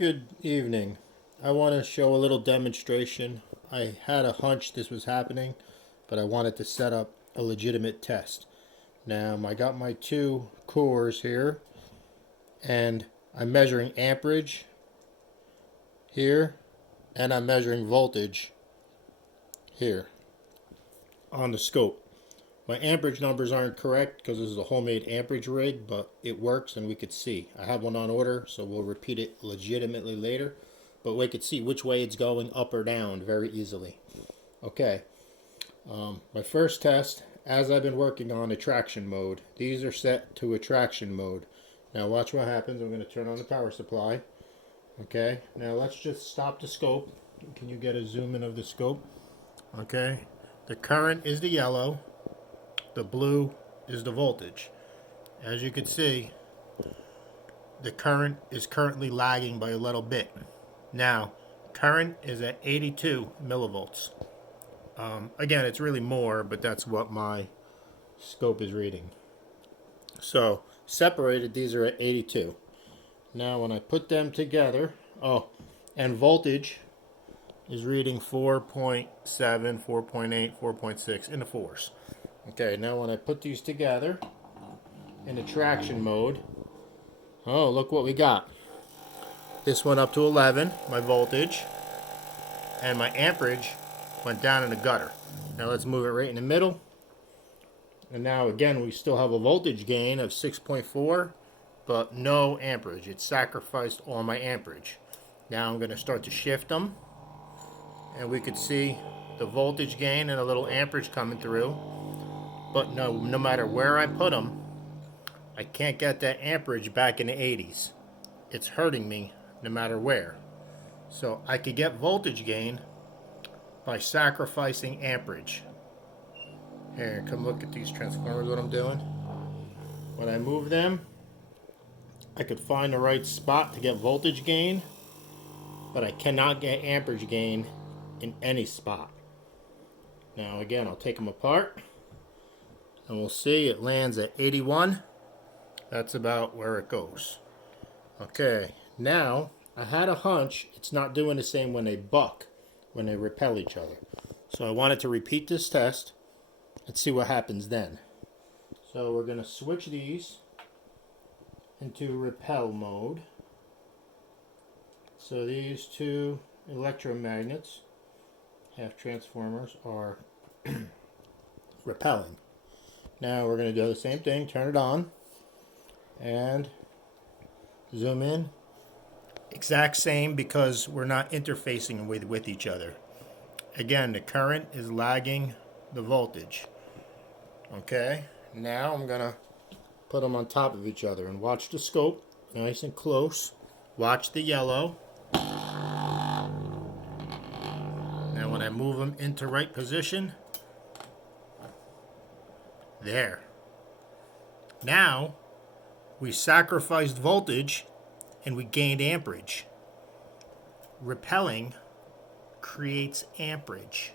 Good evening. I want to show a little demonstration. I had a hunch this was happening, but I wanted to set up a legitimate test. Now, I got my two cores here, and I'm measuring amperage here, and I'm measuring voltage here on the scope. My amperage numbers aren't correct because this is a homemade amperage rig, but it works and we could see. I have one on order, so we'll repeat it legitimately later. But we could see which way it's going, up or down, very easily. Okay, my first test, as I've been working on attraction mode, these are set to attraction mode. Now watch what happens. I'm going to turn on the power supply. Okay, now let's just stop the scope. Can you get a zoom in of the scope? Okay, the current is the yellow. The blue is the voltage. As you can see, the current is currently lagging by a little bit. Now, current is at 82 millivolts. Again, it's really more, but that's what my scope is reading. So, separated, these are at 82. Now, when I put them together, and voltage is reading 4.7, 4.8, 4.6 in the fours. Okay, now when I put these together in attraction mode, look what we got. This went up to 11, my voltage, and my amperage went down in the gutter. Now let's move it right in the middle. And now again, we still have a voltage gain of 6.4, but no amperage. It sacrificed all my amperage. Now I'm going to start to shift them, and we could see the voltage gain and a little amperage coming through. But no matter where I put them, I can't get that amperage back in the 80s. It's hurting me no matter where. So I could get voltage gain by sacrificing amperage. Here, come look at these transformers, what I'm doing. When I move them, I could find the right spot to get voltage gain, but I cannot get amperage gain in any spot. Now again, I'll take them apart. And we'll see it lands at 81. That's about where it goes. Okay, now I had a hunch it's not doing the same when they buck, when they repel each other. So I wanted to repeat this test and see what happens then. So we're going to switch these into repel mode. So these two electromagnets, half transformers, are repelling. Now we're going to do the same thing, turn it on, and zoom in. Exact same, because we're not interfacing with each other. Again, the current is lagging the voltage. Okay, now I'm going to put them on top of each other and watch the scope, nice and close. Watch the yellow. Now when I move them into right position, there. Now, we sacrificed voltage and we gained amperage. Repelling creates amperage.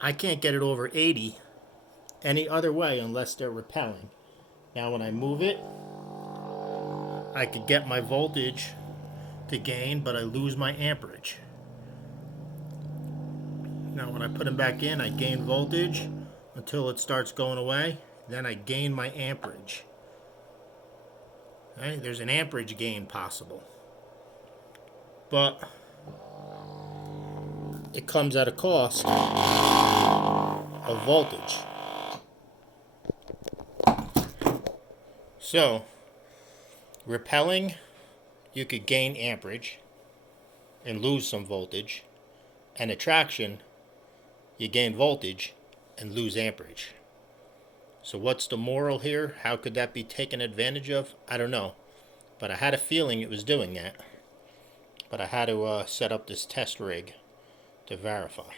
I can't get it over 80 any other way unless they're repelling. Now when I move it, I could get my voltage to gain, but I lose my amperage. Now when I put them back in, I gain voltage until it starts going away. Then I gain my amperage. Okay, there's an amperage gain possible, but it comes at a cost of voltage. So repelling, you could gain amperage and lose some voltage, and attraction, you gain voltage and lose amperage. So what's the moral here? How could that be taken advantage of? I don't know. But I had a feeling it was doing that. But I had to set up this test rig to verify.